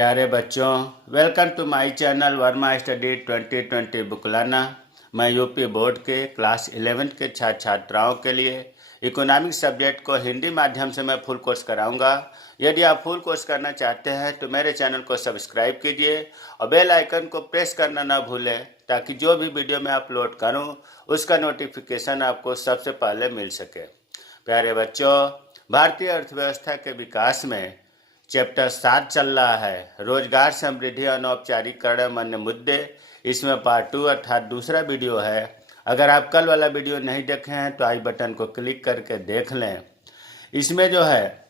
प्यारे बच्चों, welcome to my channel Verma study 2020 बुकलाना। मैं यूपी बोर्ड के क्लास 11 के छात्र छात्राओं के लिए इकोनॉमिक सब्जेक्ट को हिंदी माध्यम से मैं फुल कोर्स कराऊंगा। यदि आप फुल कोर्स करना चाहते हैं तो मेरे चैनल को सब्सक्राइब कीजिए और बेल आइकन को प्रेस करना ना भूलें, ताकि जो भी वीडियो मैं अपलोड करूं उसका नोटिफिकेशन आपको सबसे पहले मिल सके। प्यारे बच्चों, भारतीय अर्थव्यवस्था के विकास में चैप्टर 7 चल रहा है, रोजगार समृद्धि अनौपचारिकरण अन्य मुद्दे। इसमें पार्ट 2 अर्थात दूसरा वीडियो है। अगर आप कल वाला वीडियो नहीं देखे हैं तो आई बटन को क्लिक करके देख लें। इसमें जो है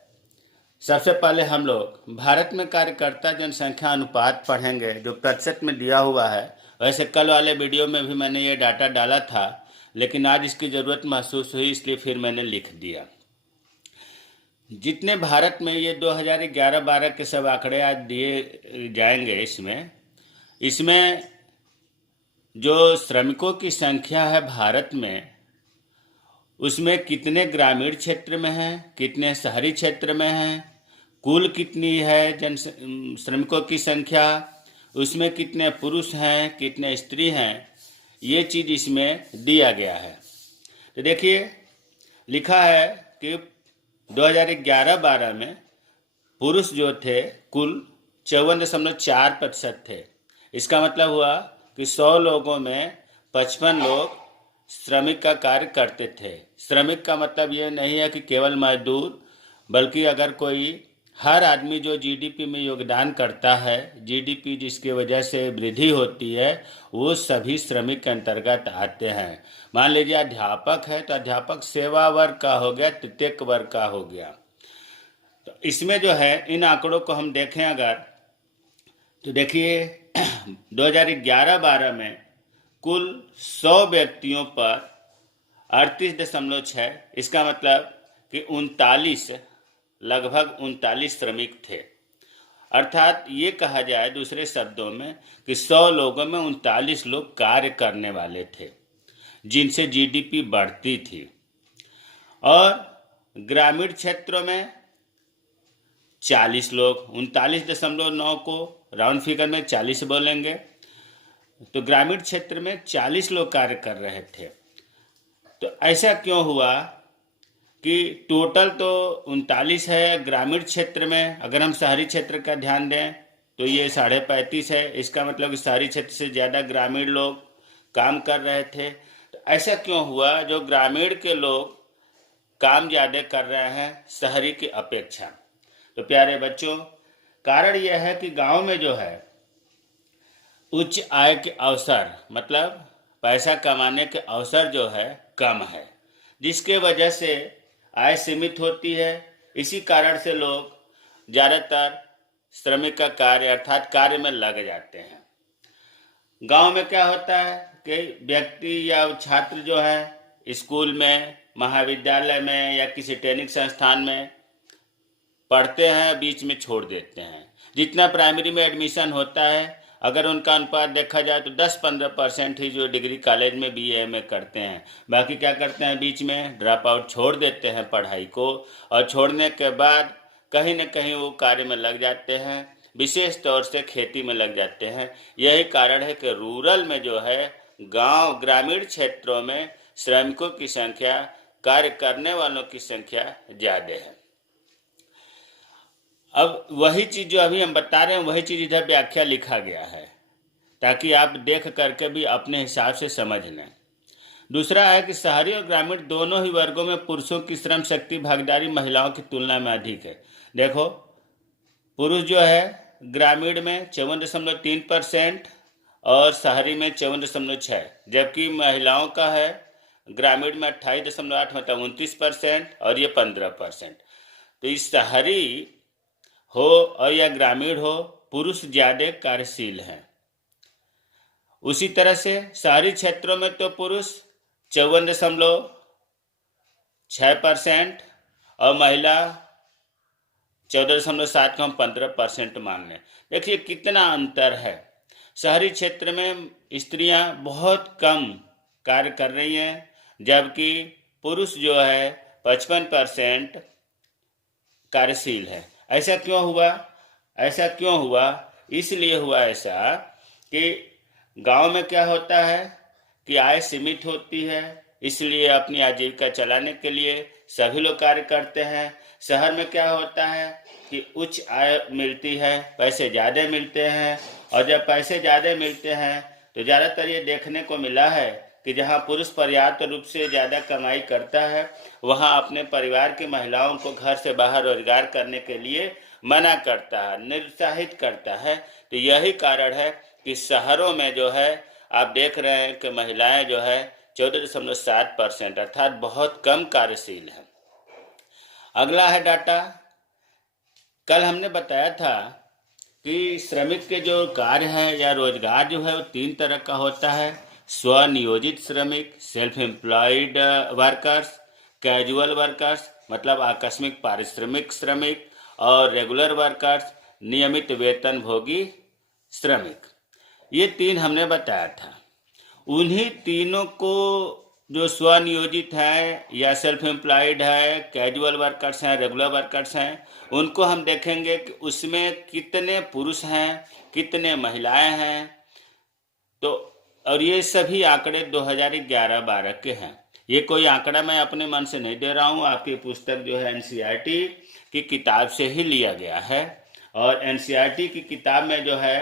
सबसे पहले हम लोग भारत में कार्यकर्ता जनसंख्या अनुपात पढ़ेंगे, जो प्रतिशत में दिया हुआ है। वैसे कल वाले वीडियो में भी मैंने ये डाटा डाला था, लेकिन आज इसकी ज़रूरत महसूस हुई, इसलिए फिर मैंने लिख दिया। जितने भारत में ये 2011-12 के सब आंकड़े आज दिए जाएंगे, इसमें जो श्रमिकों की संख्या है भारत में, उसमें कितने ग्रामीण क्षेत्र में हैं, कितने शहरी क्षेत्र में हैं, कुल कितनी है श्रमिकों की संख्या, उसमें कितने पुरुष हैं, कितने स्त्री हैं, ये चीज़ इसमें दिया गया है। तो देखिए, लिखा है कि 2011-12 में पुरुष जो थे कुल 54.4% थे। इसका मतलब हुआ कि 100 लोगों में 55 लोग श्रमिक का कार्य करते थे। श्रमिक का मतलब ये नहीं है कि केवल मजदूर, बल्कि अगर कोई हर आदमी जो जीडीपी में योगदान करता है, जीडीपी जिसकी वजह से वृद्धि होती है, वो सभी श्रमिक के अंतर्गत आते हैं। मान लीजिए अध्यापक है तो अध्यापक सेवा वर्ग का हो गया, तृतीयक वर्ग का हो गया। तो इसमें जो है इन आंकड़ों को हम देखें अगर, तो देखिए 2011-12 में कुल 100 व्यक्तियों पर 38.6, इसका मतलब कि लगभग 39 श्रमिक थे। अर्थात ये कहा जाए दूसरे शब्दों में कि 100 लोगों में 39 लोग कार्य करने वाले थे, जिनसे जीडीपी बढ़ती थी। और ग्रामीण क्षेत्रों में 40 लोग, 39.9 को राउंड फिगर में 40 बोलेंगे, तो ग्रामीण क्षेत्र में 40 लोग कार्य कर रहे थे। तो ऐसा क्यों हुआ कि टोटल तो 39 है ग्रामीण क्षेत्र में, अगर हम शहरी क्षेत्र का ध्यान दें तो ये 35.5 है। इसका मतलब कि शहरी क्षेत्र से ज़्यादा ग्रामीण लोग काम कर रहे थे। तो ऐसा क्यों हुआ जो ग्रामीण के लोग काम ज़्यादा कर रहे हैं शहरी की अपेक्षा? तो प्यारे बच्चों, कारण यह है कि गांव में जो है उच्च आय के अवसर, मतलब पैसा कमाने के अवसर जो है कम है, जिसके वजह से आय सीमित होती है। इसी कारण से लोग ज़्यादातर श्रमिक का कार्य अर्थात कार्य में लग जाते हैं। गांव में क्या होता है कि व्यक्ति या छात्र जो है स्कूल में, महाविद्यालय में या किसी ट्रेनिंग संस्थान में पढ़ते हैं, बीच में छोड़ देते हैं। जितना प्राइमरी में एडमिशन होता है, अगर उनका अनुपात देखा जाए तो 10-15% ही जो डिग्री कॉलेज में बीए में करते हैं। बाकी क्या करते हैं, बीच में ड्रॉप आउट छोड़ देते हैं पढ़ाई को, और छोड़ने के बाद कहीं न कहीं वो कार्य में लग जाते हैं, विशेष तौर से खेती में लग जाते हैं। यही कारण है कि रूरल में जो है, ग्रामीण क्षेत्रों में श्रमिकों की संख्या, कार्य करने वालों की संख्या ज़्यादा है। अब वही चीज़ जो अभी हम बता रहे हैं, वही चीज़ इधर व्याख्या लिखा गया है, ताकि आप देख करके भी अपने हिसाब से समझ लें। दूसरा है कि शहरी और ग्रामीण दोनों ही वर्गों में पुरुषों की श्रम शक्ति भागीदारी महिलाओं की तुलना में अधिक है। देखो, पुरुष जो है ग्रामीण में 54.3% और शहरी में 54.6, जबकि महिलाओं का है ग्रामीण में 28.8, मतलब 29%, और ये 15%। तो इस शहरी हो और या ग्रामीण हो, पुरुष ज़्यादा कार्यशील हैं। उसी तरह से शहरी क्षेत्रों में तो पुरुष 54.6% और महिला 14.7 को हम 15% मान लें। देखिए कितना अंतर है। शहरी क्षेत्र में स्त्रियां बहुत कम कार्य कर रही हैं, जबकि पुरुष जो है 55% कार्यशील है। ऐसा क्यों हुआ? ऐसा क्यों हुआ? इसलिए हुआ ऐसा कि गांव में क्या होता है कि आय सीमित होती है, इसलिए अपनी आजीविका चलाने के लिए सभी लोग कार्य करते हैं। शहर में क्या होता है कि उच्च आय मिलती है, पैसे ज़्यादा मिलते हैं, और जब पैसे ज़्यादा मिलते हैं तो ज़्यादातर ये देखने को मिला है कि जहाँ पुरुष पर्याप्त रूप से ज़्यादा कमाई करता है, वहाँ अपने परिवार की महिलाओं को घर से बाहर रोजगार करने के लिए मना करता है, निरुत्साहित करता है। तो यही कारण है कि शहरों में जो है आप देख रहे हैं कि महिलाएं जो है 14.7% अर्थात बहुत कम कार्यशील है। अगला है डाटा। कल हमने बताया था कि श्रमिक के जो कार्य है या रोजगार जो है वो 3 तरह का होता है। स्वनियोजित श्रमिक, self employed workers, casual workers मतलब आकस्मिक पारिश्रमिक श्रमिक, और रेगुलर वर्कर्स नियमित वेतन भोगी श्रमिक। ये 3 हमने बताया था। उन्हीं तीनों को जो स्वनियोजित है या सेल्फ एम्प्लॉयड है, कैजुअल वर्कर्स हैं, रेगुलर वर्कर्स हैं, उनको हम देखेंगे कि उसमें कितने पुरुष हैं, कितने महिलाएं हैं। तो और ये सभी आंकड़े 2011-12 के हैं। ये कोई आंकड़ा मैं अपने मन से नहीं दे रहा हूँ, आपकी पुस्तक जो है एनसीईआरटी की किताब से ही लिया गया है। और एनसीईआरटी की किताब में जो है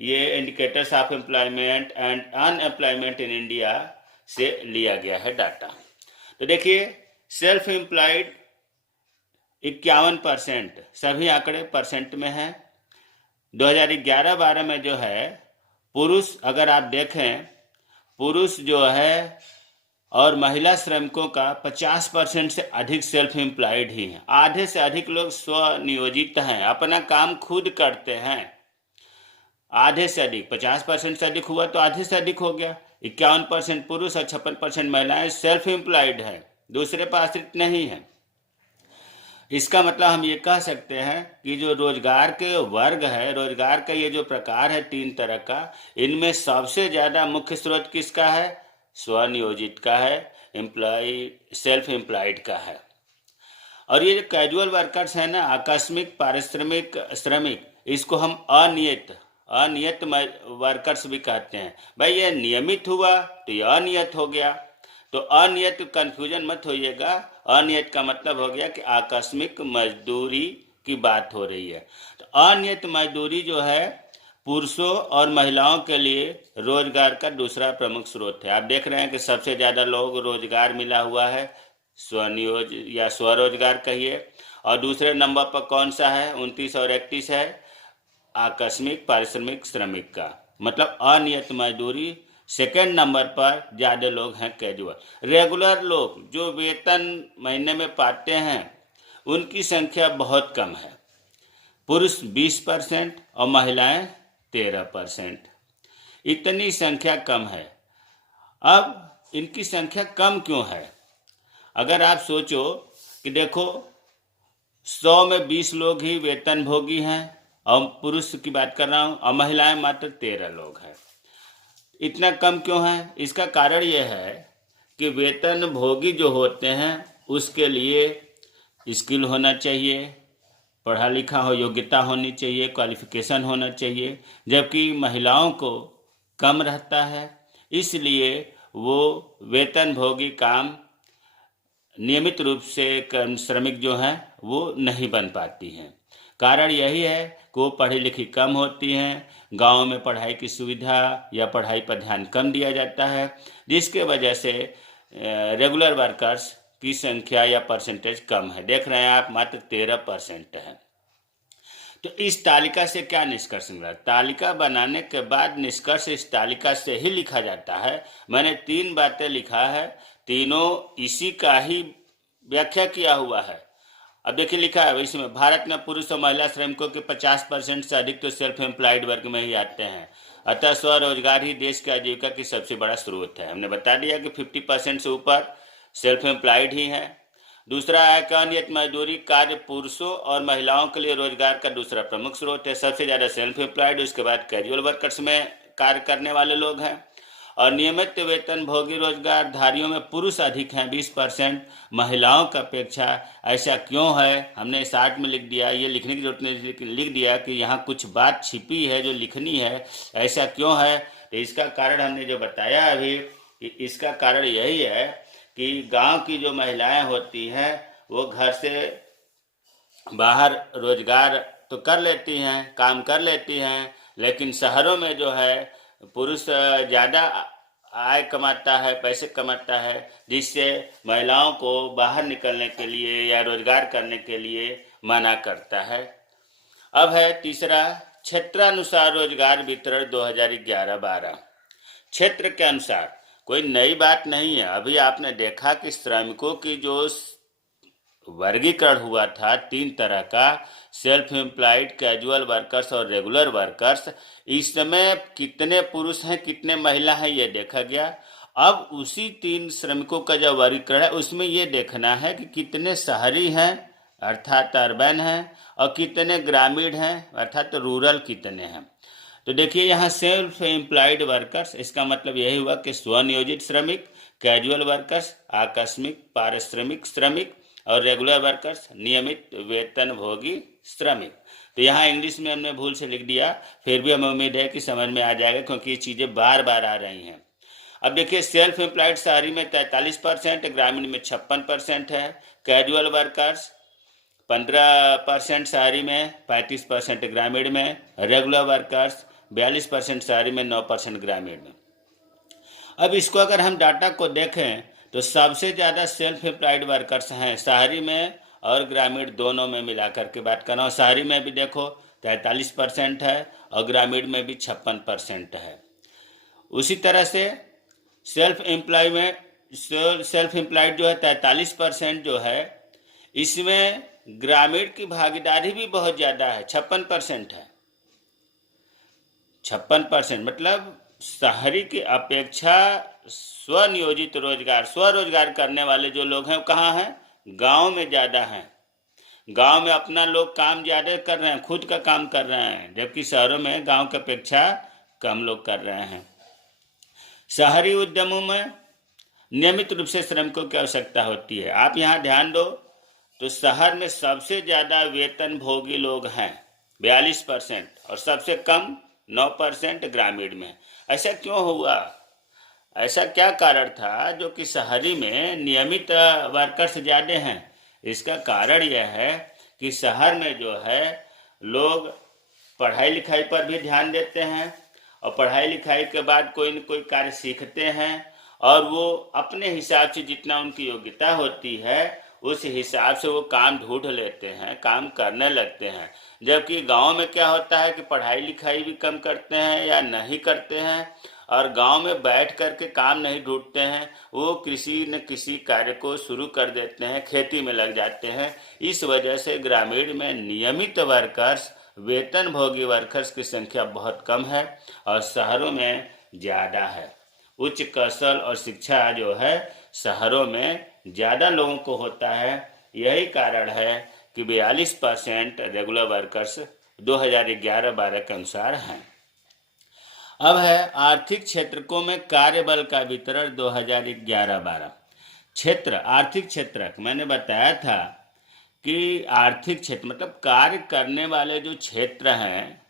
ये indicators of employment and unemployment in India से लिया गया है डाटा। तो देखिए, सेल्फ एम्प्लॉयड 51%, सभी आंकड़े परसेंट में हैं। 2011-12 में जो है पुरुष, अगर आप देखें, पुरुष जो है और महिला श्रमिकों का 50% से अधिक सेल्फ एम्प्लॉयड ही हैं। आधे से अधिक लोग स्वनियोजित हैं, अपना काम खुद करते हैं। आधे से अधिक, 50% से अधिक हुआ तो आधे से अधिक हो गया। 51% पुरुष और 56% महिलाएं सेल्फ एम्प्लॉयड है, दूसरे पर आश्रित नहीं है। इसका मतलब हम ये कह सकते हैं कि जो रोजगार के वर्ग है, रोजगार का ये जो प्रकार है 3 तरह का, इनमें सबसे ज़्यादा मुख्य स्रोत किसका है? स्वनियोजित का है, सेल्फ एम्प्लॉयड का है। और ये जो कैजुअल वर्कर्स है ना, आकस्मिक पारिश्रमिक श्रमिक, इसको हम अनियत वर्कर्स भी कहते हैं। भाई ये नियमित हुआ तो ये अनियत हो गया। तो अनियत कंफ्यूजन मत होइएगा, अनियत का मतलब हो गया कि आकस्मिक मजदूरी की बात हो रही है। तो अनियत मजदूरी जो है पुरुषों और महिलाओं के लिए रोजगार का दूसरा प्रमुख स्रोत है। आप देख रहे हैं कि सबसे ज़्यादा लोग रोजगार मिला हुआ है स्वनियोज या स्वरोजगार कहिए, और दूसरे नंबर पर कौन सा है? 29 और 31 है आकस्मिक पारिश्रमिक श्रमिक का, मतलब अनियत मजदूरी। सेकेंड नंबर पर ज़्यादा लोग हैं कैजुअल। रेगुलर लोग जो वेतन महीने में पाते हैं उनकी संख्या बहुत कम है, पुरुष 20% और महिलाएं 13%। इतनी संख्या कम है। अब इनकी संख्या कम क्यों है? अगर आप सोचो कि देखो 100 में 20 लोग ही वेतन भोगी हैं, और पुरुष की बात कर रहा हूँ, और महिलाएं मात्र 13 लोग हैं। इतना कम क्यों है? इसका कारण यह है कि वेतन भोगी जो होते हैं उसके लिए स्किल होना चाहिए, पढ़ा लिखा हो, योग्यता होनी चाहिए, क्वालिफिकेशन होना चाहिए, जबकि महिलाओं को कम रहता है। इसलिए वो वेतन भोगी काम नियमित रूप से श्रमिक जो हैं वो नहीं बन पाती हैं। कारण यही है कि वो पढ़ी लिखी कम होती हैं, गांव में पढ़ाई की सुविधा या पढ़ाई पर ध्यान कम दिया जाता है, जिसके वजह से रेगुलर वर्कर्स की संख्या या परसेंटेज कम है। देख रहे हैं आप, मात्र 13% है। तो इस तालिका से क्या निष्कर्ष मिला? तालिका बनाने के बाद निष्कर्ष इस तालिका से ही लिखा जाता है। मैंने 3 बातें लिखा है, तीनों इसी का ही व्याख्या किया हुआ है। अब देखिए लिखा है इसमें, भारत में पुरुष और महिला श्रमिकों के 50% से अधिक तो सेल्फ एम्प्लॉयड वर्ग में ही आते हैं, अतः स्वरोजगार ही देश की आजीविका की सबसे बड़ा स्रोत है। हमने बता दिया कि 50% से ऊपर सेल्फ एम्प्लॉयड ही है। दूसरा है कि अनियत मजदूरी कार्य पुरुषों और महिलाओं के लिए रोजगार का दूसरा प्रमुख स्रोत है। सबसे ज़्यादा सेल्फ एम्प्लॉयड, उसके बाद कैजुअल वर्कर्स में कार्य करने वाले लोग हैं। और नियमित वेतन भोगी रोजगारधारियों में पुरुष अधिक हैं 20%, महिलाओं की अपेक्षा। ऐसा क्यों है, हमने 60 में लिख दिया, ये लिखने की जरूरत नहीं, लिख दिया कि यहाँ कुछ बात छिपी है जो लिखनी है। ऐसा क्यों है, तो इसका कारण हमने जो बताया अभी कि इसका कारण यही है कि गांव की जो महिलाएं होती हैं वो घर से बाहर रोजगार तो कर लेती हैं, काम कर लेती हैं, लेकिन शहरों में जो है पुरुष ज़्यादा आय कमाता है, पैसे कमाता है, जिससे महिलाओं को बाहर निकलने के लिए या रोजगार करने के लिए मना करता है। अब है तीसरा, क्षेत्रानुसार रोजगार वितरण 2011-12। क्षेत्र के अनुसार कोई नई बात नहीं है। अभी आपने देखा कि श्रमिकों की जो वर्गीकरण हुआ था 3 तरह का, सेल्फ एम्प्लॉयड, कैजुअल वर्कर्स और रेगुलर वर्कर्स। इस समय कितने पुरुष हैं कितने महिला हैं ये देखा गया। अब उसी 3 श्रमिकों का जो वर्गीकरण है उसमें ये देखना है कि कितने शहरी हैं अर्थात अर्बन हैं और कितने ग्रामीण हैं अर्थात रूरल कितने हैं। तो देखिए यहाँ सेल्फ एम्प्लॉयड वर्कर्स, इसका मतलब यही हुआ कि स्वनियोजित श्रमिक, कैजुअल वर्कर्स आकस्मिक पारिश्रमिक श्रमिक और रेगुलर वर्कर्स नियमित वेतनभोगी श्रमिक। तो यहाँ इंग्लिश में हमने भूल से लिख दिया, फिर भी हमें उम्मीद है कि समझ में आ जाएगा क्योंकि ये चीज़ें बार बार आ रही हैं। अब देखिए सेल्फ एम्प्लॉयड शहरी में 43%, ग्रामीण में 56% है। कैजुअल वर्कर्स 15% शहरी में, 35% ग्रामीण में। रेगुलर वर्कर्स 42% शहरी में, 9% ग्रामीण में। अब इसको अगर हम डाटा को देखें तो सबसे ज़्यादा सेल्फ एम्प्लॉयड वर्कर्स हैं शहरी में और ग्रामीण दोनों में मिलाकर के बात कर रहा हूँ। शहरी में भी देखो 43% है और ग्रामीण में भी 56% है। उसी तरह से सेल्फ एम्प्लॉयड जो है 43% जो है, इसमें ग्रामीण की भागीदारी भी बहुत ज़्यादा है, 56% है। 56% मतलब शहरी की अपेक्षा स्वनियोजित रोजगार, स्वरोजगार करने वाले जो लोग हैं वो कहाँ हैं, गांव में ज़्यादा हैं। गांव में अपना लोग काम ज़्यादा कर रहे हैं, खुद का काम कर रहे हैं, जबकि शहरों में गांव की अपेक्षा कम लोग कर रहे हैं। शहरी उद्यमों में नियमित रूप से श्रमिकों की आवश्यकता होती है। आप यहाँ ध्यान दो तो शहर में सबसे ज़्यादा वेतन भोगी लोग हैं 42% और सबसे कम 9% ग्रामीण में। ऐसा क्यों हुआ, ऐसा क्या कारण था जो कि शहरी में नियमित वर्कर्स ज़्यादा हैं? इसका कारण यह है कि शहर में जो है लोग पढ़ाई लिखाई पर भी ध्यान देते हैं और पढ़ाई लिखाई के बाद कोई न कोई कार्य सीखते हैं और वो अपने हिसाब से जितना उनकी योग्यता होती है उस हिसाब से वो काम ढूंढ लेते हैं, काम करने लगते हैं। जबकि गांव में क्या होता है कि पढ़ाई लिखाई भी कम करते हैं या नहीं करते हैं और गांव में बैठ कर के काम नहीं ढूंढते हैं, वो किसी न किसी कार्य को शुरू कर देते हैं, खेती में लग जाते हैं। इस वजह से ग्रामीण में नियमित वर्कर्स, वेतनभोगी वर्कर्स की संख्या बहुत कम है और शहरों में ज़्यादा है। उच्च कौशल और शिक्षा जो है शहरों में ज़्यादा लोगों को होता है। यही कारण है कि 42% रेगुलर वर्कर्स 2011-12 के अनुसार हैं। अब है आर्थिक क्षेत्रकों में कार्यबल का वितरण 2011-12। क्षेत्र, आर्थिक क्षेत्र मैंने बताया था कि आर्थिक क्षेत्र मतलब कार्य करने वाले जो क्षेत्र हैं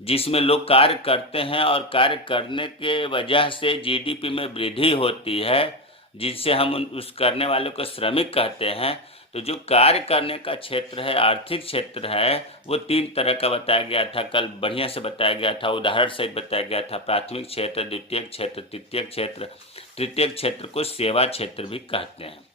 जिसमें लोग कार्य करते हैं और कार्य करने के वजह से जीडीपी में वृद्धि होती है, जिससे हम उस करने वाले को श्रमिक कहते हैं। तो जो कार्य करने का क्षेत्र है, आर्थिक क्षेत्र है, वो 3 तरह का बताया गया था, कल बढ़िया से बताया गया था, उदाहरण सहित बताया गया था। प्राथमिक क्षेत्र, द्वितीयक क्षेत्र, तृतीयक क्षेत्र। तृतीयक क्षेत्र को सेवा क्षेत्र भी कहते हैं।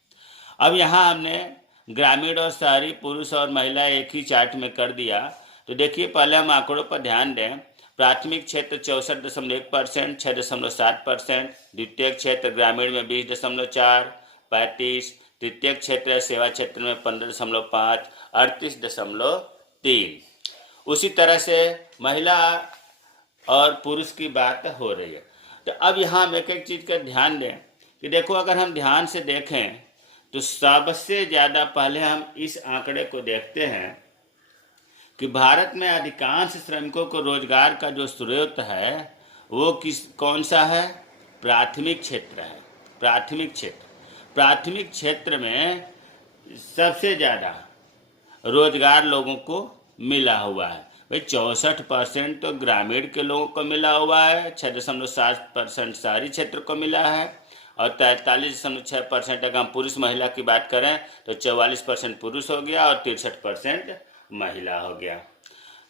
अब यहाँ हमने ग्रामीण और शहरी, पुरुष और महिला एक ही चार्ट में कर दिया। तो देखिए पहले हम आंकड़ों पर ध्यान दें। प्राथमिक क्षेत्र 64.1%, 6.7%। द्वितीय क्षेत्र ग्रामीण में 20.4, 35। तृतीय क्षेत्र सेवा क्षेत्र में 15.5, 38.3। उसी तरह से महिला और पुरुष की बात हो रही है। तो अब यहाँ हम एक एक चीज़ का ध्यान दें कि देखो अगर हम ध्यान से देखें तो सबसे ज़्यादा पहले हम इस आंकड़े को देखते हैं कि भारत में अधिकांश श्रमिकों को रोजगार का जो स्रोत है वो कौन सा है, प्राथमिक क्षेत्र है। प्राथमिक क्षेत्र में सबसे ज़्यादा रोजगार लोगों को मिला हुआ है। भाई 64% तो ग्रामीण के लोगों को मिला हुआ है, 6.7% शहरी क्षेत्र को मिला है, और 43.6% अगर हम पुरुष महिला की बात करें तो 44% पुरुष हो गया और 63% महिला हो गया।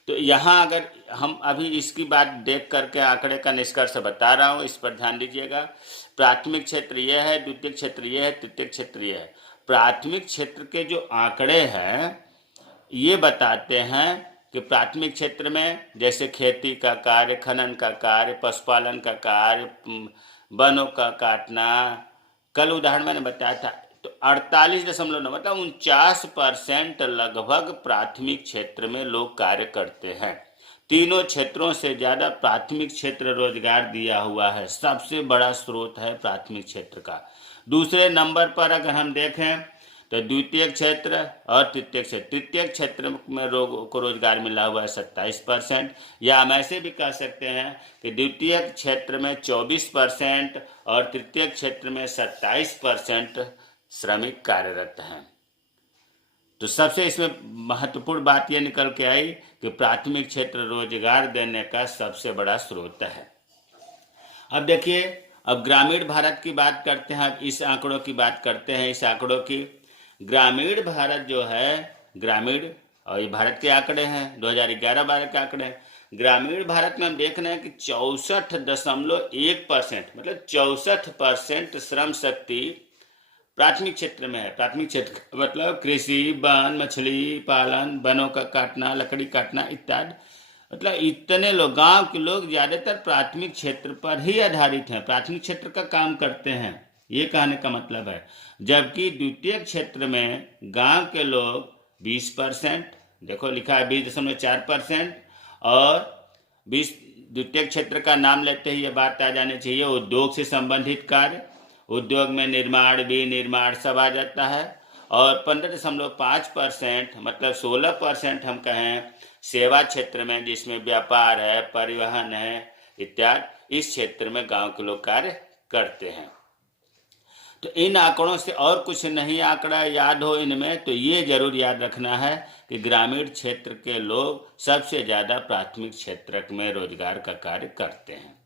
तो यहाँ अगर हम अभी इसकी बात देख करके आंकड़े का निष्कर्ष बता रहा हूँ, इस पर ध्यान दीजिएगा। प्राथमिक क्षेत्र ये है, द्वितीय क्षेत्र ये है, तृतीय क्षेत्र ये है। प्राथमिक क्षेत्र के जो आंकड़े हैं ये बताते हैं कि प्राथमिक क्षेत्र में जैसे खेती का कार्य, खनन का कार्य, पशुपालन का कार्य, वनों का काटना, कल उदाहरण मैंने बताया था, तो 48.9 मतलब 49% लगभग प्राथमिक क्षेत्र में लोग कार्य करते हैं। तीनों क्षेत्रों से ज़्यादा प्राथमिक क्षेत्र रोजगार दिया हुआ है, सबसे बड़ा स्रोत है प्राथमिक क्षेत्र का। दूसरे नंबर पर अगर हम देखें तो द्वितीय क्षेत्र और तृतीय क्षेत्र। तृतीय क्षेत्र में लोगों को रोजगार मिला हुआ है 27%, या हम ऐसे भी कह सकते हैं कि द्वितीय क्षेत्र में 24% और तृतीय क्षेत्र में 27% श्रमिक कार्यरत हैं। तो सबसे इसमें महत्वपूर्ण बात यह निकल के आई कि प्राथमिक क्षेत्र रोजगार देने का सबसे बड़ा स्रोत है। अब देखिए, अब ग्रामीण भारत की बात करते हैं, अब इस आंकड़ों की बात करते हैं। इस आंकड़ों की ग्रामीण भारत जो है, ग्रामीण, और ये भारत के आंकड़े हैं, 2011-12 के आंकड़े हैं। ग्रामीण भारत में हम देख रहे हैं कि 64.1% मतलब 64% श्रम शक्ति प्राथमिक क्षेत्र में है। प्राथमिक क्षेत्र मतलब कृषि, वन, मछली पालन, वनों का काटना, लकड़ी काटना इत्यादि, मतलब इतने लोग, गांव के लोग ज्यादातर प्राथमिक क्षेत्र पर ही आधारित हैं, प्राथमिक क्षेत्र का काम करते हैं, ये कहने का मतलब है। जबकि द्वितीय क्षेत्र में गांव के लोग 20%, देखो लिखा है 20.4%, और 20 द्वितीय क्षेत्र का नाम लेते ही ये बात आ जानी चाहिए, उद्योग से संबंधित कार्य, उद्योग में निर्माण, विनिर्माण सब आ जाता है, और 15.5% मतलब 16% हम कहें सेवा क्षेत्र में, जिसमें व्यापार है, परिवहन है इत्यादि, इस क्षेत्र में गांव के लोग कार्य करते हैं। तो इन आंकड़ों से और कुछ नहीं आंकड़ा याद हो इनमें, तो ये जरूर याद रखना है कि ग्रामीण क्षेत्र के लोग सबसे ज़्यादा प्राथमिक क्षेत्र में रोजगार का कार्य करते हैं।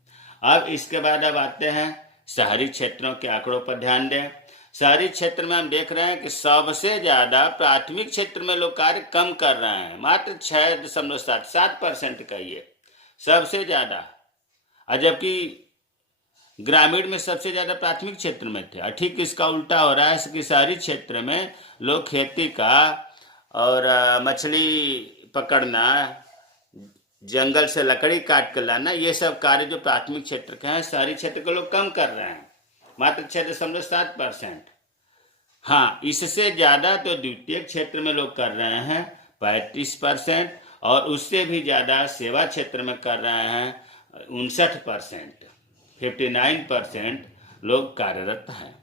अब इसके बाद अब आते हैं शहरी क्षेत्रों के आंकड़ों पर ध्यान दें। शहरी क्षेत्र में हम देख रहे हैं कि सबसे ज़्यादा प्राथमिक क्षेत्र में लोग कार्य कम कर रहे हैं, मात्र 6.7% का ये सबसे ज़्यादा, और जबकि ग्रामीण में सबसे ज़्यादा प्राथमिक क्षेत्र में थे। और ठीक इसका उल्टा हो रहा है कि शहरी क्षेत्र में लोग खेती का और मछली पकड़ना, जंगल से लकड़ी काट कर लाना, ये सब कार्य जो प्राथमिक क्षेत्र के हैं शहरी क्षेत्र के लोग कम कर रहे हैं, मात्र 6.7%। हाँ, इससे ज़्यादा तो द्वितीय क्षेत्र में लोग कर रहे हैं 35%, और उससे भी ज़्यादा सेवा क्षेत्र में कर रहे हैं 59%, 59% लोग कार्यरत हैं।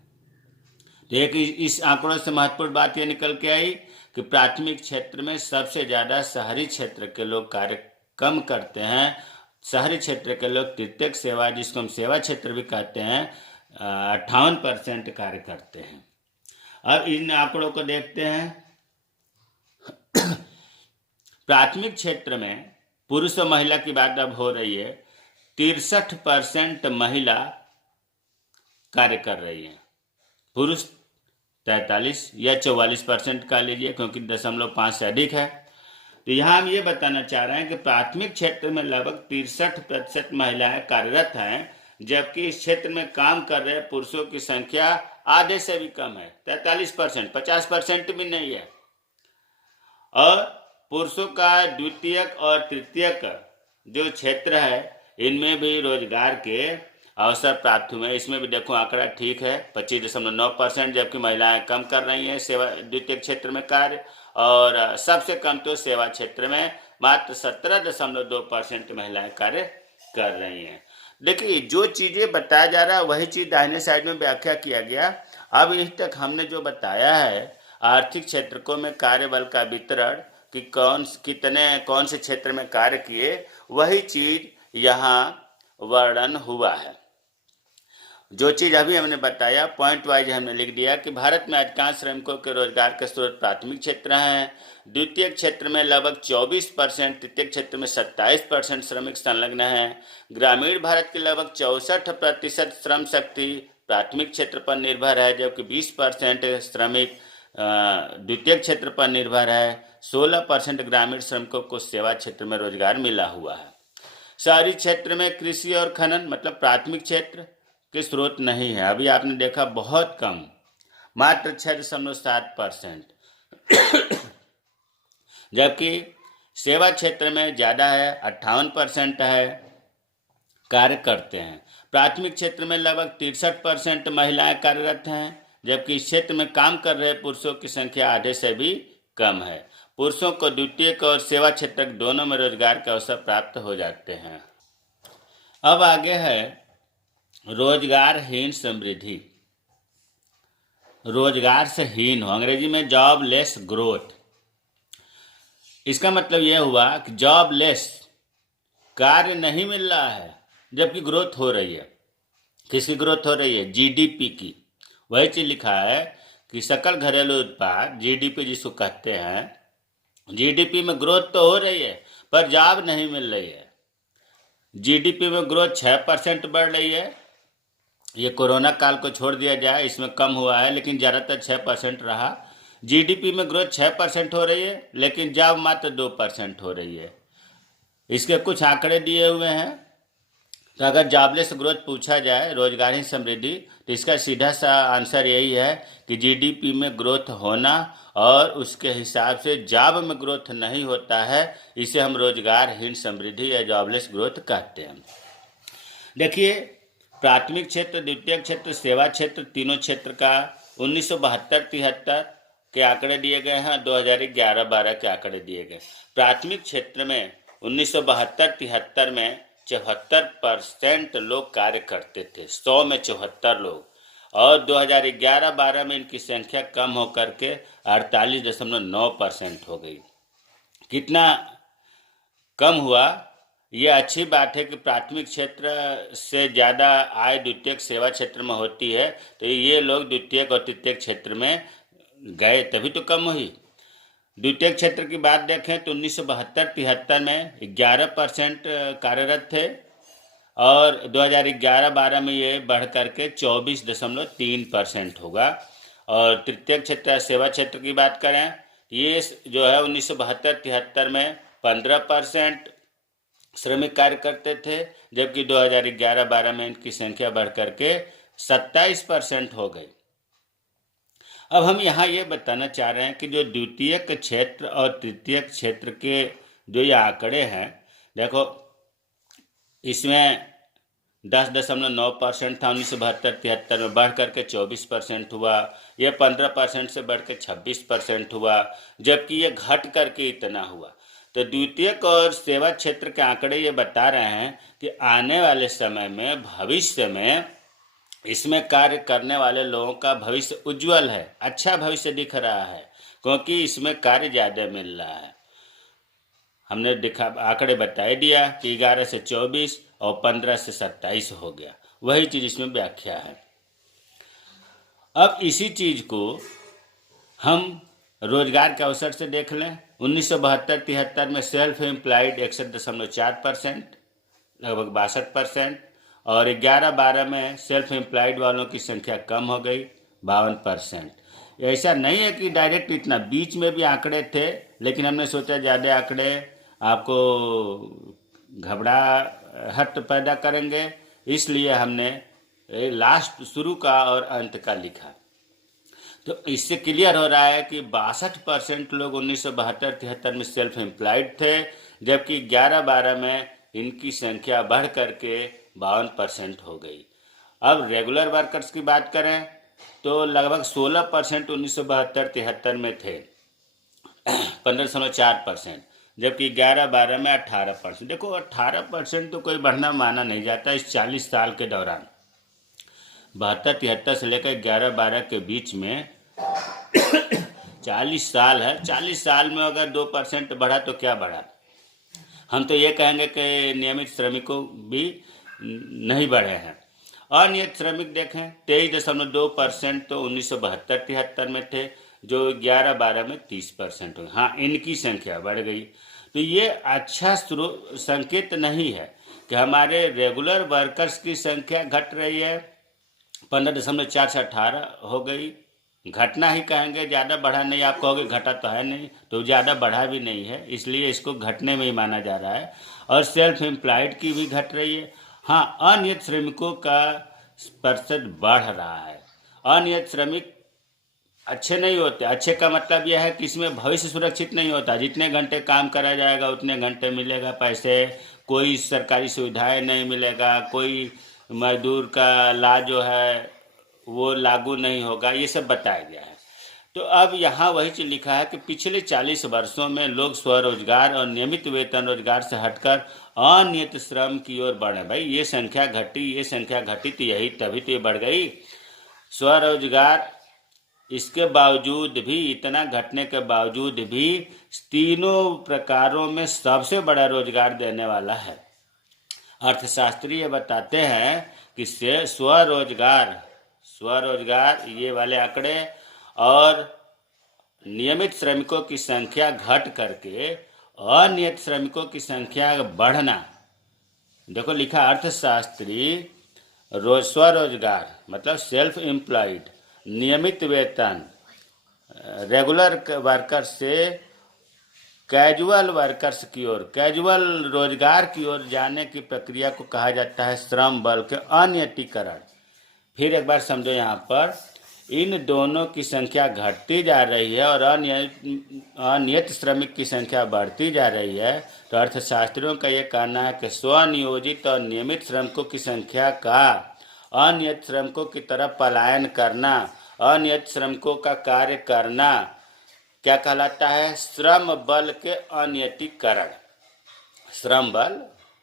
तो एक इस आंकड़ों से महत्वपूर्ण बात यह निकल के आई कि प्राथमिक क्षेत्र में सबसे ज़्यादा शहरी क्षेत्र के लोग कार्य कम करते हैं। शहरी क्षेत्र के लोग तृतीयक सेवा, जिसको हम सेवा क्षेत्र भी कहते हैं, 58% कार्य करते हैं। अब इन आंकड़ों को देखते हैं। प्राथमिक क्षेत्र में पुरुष और महिला की बात अब हो रही है। 63% महिला कार्य कर रही है, पुरुष 43 या 44% का लीजिए, क्योंकि 0.5 से अधिक है। तो यहाँ हम ये बताना चाह रहे हैं कि प्राथमिक क्षेत्र में लगभग 63% महिलाएं कार्यरत हैं, जबकि इस क्षेत्र में काम कर रहे पुरुषों की संख्या आधे से भी कम है, 43%, 50% भी नहीं है। और पुरुषों का द्वितीयक और तृतीयक जो क्षेत्र है, इनमें भी रोजगार के अवसर प्राप्त हुए। इसमें भी देखो आंकड़ा ठीक है, 25.9%, जबकि महिलाएं कम कर रही हैं सेवा द्वितीय क्षेत्र में कार्य, और सबसे कम तो सेवा क्षेत्र में मात्र 17.2% महिलाएं कार्य कर रही हैं। देखिए, जो चीज़ें बताया जा रहा है वही चीज़ दाहिने साइड में व्याख्या किया गया। अब यहीं तक हमने जो बताया है आर्थिक क्षेत्रकों में कार्यबल का वितरण, कि कौन से क्षेत्र में कार्य किए, वही चीज़ यहाँ वर्णन हुआ है। जो चीज़ अभी हमने बताया पॉइंट वाइज हमने लिख दिया कि भारत में अधिकांश श्रमिकों के रोजगार के स्रोत प्राथमिक क्षेत्र हैं, द्वितीय क्षेत्र में लगभग 24%, तृतीय क्षेत्र में 27% श्रमिक संलग्न हैं। ग्रामीण भारत की लगभग 64% श्रम शक्ति प्राथमिक क्षेत्र पर निर्भर है, जबकि 20% श्रमिक द्वितीय क्षेत्र पर निर्भर है। 16% ग्रामीण श्रमिकों को सेवा क्षेत्र में रोजगार मिला हुआ है। शहरी क्षेत्र में कृषि और खनन मतलब प्राथमिक क्षेत्र के स्रोत नहीं है। अभी आपने देखा बहुत कम, मात्र 6.7%, जबकि सेवा क्षेत्र में ज़्यादा है, 58% है कार्य करते हैं। प्राथमिक क्षेत्र में लगभग 63% महिलाएं कार्यरत हैं, जबकि इस क्षेत्र में काम कर रहे पुरुषों की संख्या आधे से भी कम है। पुरुषों को द्वितीयक और सेवा क्षेत्र दोनों में रोजगार के अवसर प्राप्त हो जाते हैं। अब आगे है रोजगारहीन समृद्धि। रोजगार से हीन हो, अंग्रेजी में जॉबलेस ग्रोथ। इसका मतलब यह हुआ कि जॉबलेस, कार्य नहीं मिल रहा है, जबकि ग्रोथ हो रही है। किसकी ग्रोथ हो रही है? जीडीपी की। वही चीज लिखा है कि सकल घरेलू उत्पाद, जीडीपी जिसको कहते हैं, जीडीपी में ग्रोथ तो हो रही है पर जॉब नहीं मिल रही है। जीडीपी में ग्रोथ 6% बढ़ रही है। ये कोरोना काल को छोड़ दिया जाए, इसमें कम हुआ है, लेकिन ज़्यादातर 6% रहा। जीडीपी में ग्रोथ 6% हो रही है, लेकिन जॉब मात्र 2% हो रही है। इसके कुछ आंकड़े दिए हुए हैं। तो अगर जॉबलेस ग्रोथ पूछा जाए, रोजगारहीन समृद्धि, तो इसका सीधा सा आंसर यही है कि जीडीपी में ग्रोथ होना और उसके हिसाब से जॉब में ग्रोथ नहीं होता है, इसे हम रोजगारहीन समृद्धि या जॉबलेस ग्रोथ कहते हैं। देखिए, प्राथमिक क्षेत्र, द्वितीय क्षेत्र, सेवा क्षेत्र, तीनों क्षेत्र का 1972-73 के आंकड़े दिए गए हैं, 2011-12 के आंकड़े दिए गए। प्राथमिक क्षेत्र में 1972-73 में 74% लोग कार्य करते थे, 100 में 74 लोग, और 2011-12 में इनकी संख्या कम होकर के 48.9% हो गई। कितना कम हुआ? ये अच्छी बात है कि प्राथमिक क्षेत्र से ज़्यादा आय द्वितीयक सेवा क्षेत्र में होती है, तो ये लोग द्वितीयक और तृतीयक क्षेत्र में गए, तभी तो कम हुई। द्वितीय क्षेत्र की बात देखें तो 1972-73 में 11% कार्यरत थे, और 2011-12 में ये बढ़ करके 24.3% होगा। और तृतीय क्षेत्र सेवा क्षेत्र की बात करें, ये जो है 1972-73 में 15% श्रमिक कार्य करते थे, जबकि 2011-12 में इनकी संख्या बढ़ करके 27% हो गई। अब हम यहाँ ये बताना चाह रहे हैं कि जो द्वितीयक क्षेत्र और तृतीयक क्षेत्र के जो ये आंकड़े हैं, देखो इसमें 10.9% था 1972-73 में, बढ़ करके 24% हुआ। ये 15% से बढ़ के 26% हुआ, जबकि ये घट करके इतना हुआ। तो द्वितीयक और सेवा क्षेत्र के आंकड़े ये बता रहे हैं कि आने वाले समय में, भविष्य में, इसमें कार्य करने वाले लोगों का भविष्य उज्जवल है, अच्छा भविष्य दिख रहा है, क्योंकि इसमें कार्य ज़्यादा मिल रहा है। हमने दिखा, आंकड़े बताए दिया कि 11 से 24 और 15 से 27 हो गया। वही चीज़ इसमें व्याख्या है। अब इसी चीज़ को हम रोजगार के अवसर से देख लें। 1972-73 में सेल्फ एम्प्लॉयड 61.4%, लगभग 62%, और 11-12 में सेल्फ एम्प्लॉयड वालों की संख्या कम हो गई, 52%। ऐसा नहीं है कि डायरेक्ट इतना, बीच में भी आंकड़े थे, लेकिन हमने सोचा ज़्यादा आंकड़े आपको घबराहट पैदा करेंगे, इसलिए हमने लास्ट, शुरू का और अंत का लिखा। तो इससे क्लियर हो रहा है कि 62% लोग 1972-73 में सेल्फ एम्प्लॉयड थे, जबकि 11-12 में इनकी संख्या बढ़ करके 52% हो गई। अब रेगुलर वर्कर्स की बात करें तो लगभग 16% 1972-73 में थे, 15.4%, जबकि 11-12 में 18%। देखो 18% तो कोई बढ़ना माना नहीं जाता इस 40 साल के दौरान। 72-73 से लेकर 11-12 के बीच में 40 साल है। 40 साल में अगर 2% बढ़ा तो क्या बढ़ा? हम तो ये कहेंगे कि नियमित श्रमिकों भी नहीं बढ़े हैं। अनियत श्रमिक देखें 23.2% तो 1972-73 में थे, जो 11-12 में 30% हुए। हाँ, इनकी संख्या बढ़ गई। तो ये अच्छा संकेत नहीं है कि हमारे रेगुलर वर्कर्स की संख्या घट रही है, 15.4 से 18 हो गई। घटना ही कहेंगे, ज़्यादा बढ़ा नहीं। आप कहोगे घटा तो है नहीं, तो ज़्यादा बढ़ा भी नहीं है, इसलिए इसको घटने में ही माना जा रहा है। और सेल्फ एम्प्लॉयड की भी घट रही है। हाँ, अनियत श्रमिकों का प्रतिशत बढ़ रहा है। अनियत श्रमिक अच्छे नहीं होते। अच्छे का मतलब यह है कि इसमें भविष्य सुरक्षित नहीं होता। जितने घंटे काम करा जाएगा उतने घंटे मिलेगा पैसे, कोई सरकारी सुविधाएं नहीं मिलेगा, कोई मजदूर का लाभ जो है वो लागू नहीं होगा, ये सब बताया गया है। तो अब यहाँ वही चीज लिखा है कि पिछले 40 वर्षों में लोग स्वरोजगार और नियमित वेतन रोजगार से हटकर अनियत श्रम की ओर बढ़े। भाई ये संख्या घटी तो यही तभी तो ये बढ़ गई। स्वरोजगार, इसके बावजूद भी, इतना घटने के बावजूद भी तीनों प्रकारों में सबसे बड़ा रोजगार देने वाला है। अर्थशास्त्री ये बताते हैं कि स्वरोजगार ये वाले आंकड़े और नियमित श्रमिकों की संख्या घट करके अनियत श्रमिकों की संख्या बढ़ना। देखो लिखा, अर्थशास्त्री स्वरोजगार मतलब सेल्फ एम्प्लॉयड, नियमित वेतन रेगुलर वर्कर्स से कैजुअल वर्कर्स की ओर, कैजुअल रोजगार की ओर जाने की प्रक्रिया को कहा जाता है श्रम बल के अनियतीकरण। फिर एक बार समझो, यहाँ पर इन दोनों की संख्या घटती जा रही है और अनियत श्रमिक की संख्या बढ़ती जा रही है। तो अर्थशास्त्रियों का ये कहना है कि स्वनियोजित और नियमित श्रमिकों की संख्या का अनियत श्रमिकों की तरफ पलायन करना, अनियत श्रमिकों का कार्य करना क्या कहलाता है? श्रम बल के अनियतीकरण। श्रम बल,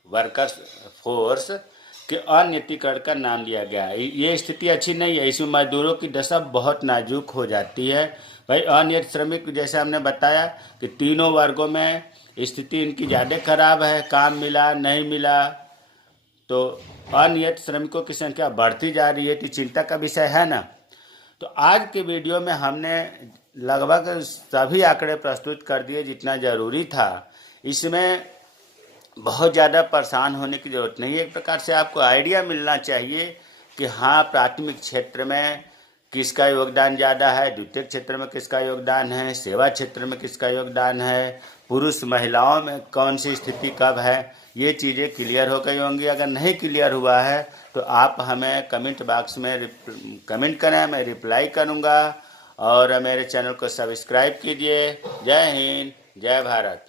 वर्कर्स फोर्स के अनियतीकरण का नाम दिया गया है। ये स्थिति अच्छी नहीं है, इसमें मजदूरों की दशा बहुत नाजुक हो जाती है। भाई अनियत श्रमिक, जैसे हमने बताया कि तीनों वर्गों में स्थिति इनकी ज़्यादा खराब है, काम मिला नहीं मिला, तो अनियत श्रमिकों की संख्या बढ़ती जा रही है, तो चिंता का विषय है ना। तो आज के वीडियो में हमने लगभग सभी आंकड़े प्रस्तुत कर दिए जितना ज़रूरी था। इसमें बहुत ज़्यादा परेशान होने की ज़रूरत नहीं है। एक प्रकार से आपको आइडिया मिलना चाहिए कि हाँ, प्राथमिक क्षेत्र में किसका योगदान ज़्यादा है, द्वितीयक क्षेत्र में किसका योगदान है, सेवा क्षेत्र में किसका योगदान है, पुरुष महिलाओं में कौन सी स्थिति कब है, ये चीज़ें क्लियर हो गई होंगी। अगर नहीं क्लियर हुआ है तो आप हमें कमेंट बॉक्स में कमेंट करें, मैं रिप्लाई करूँगा। और मेरे चैनल को सब्सक्राइब कीजिए। जय हिंद, जय भारत।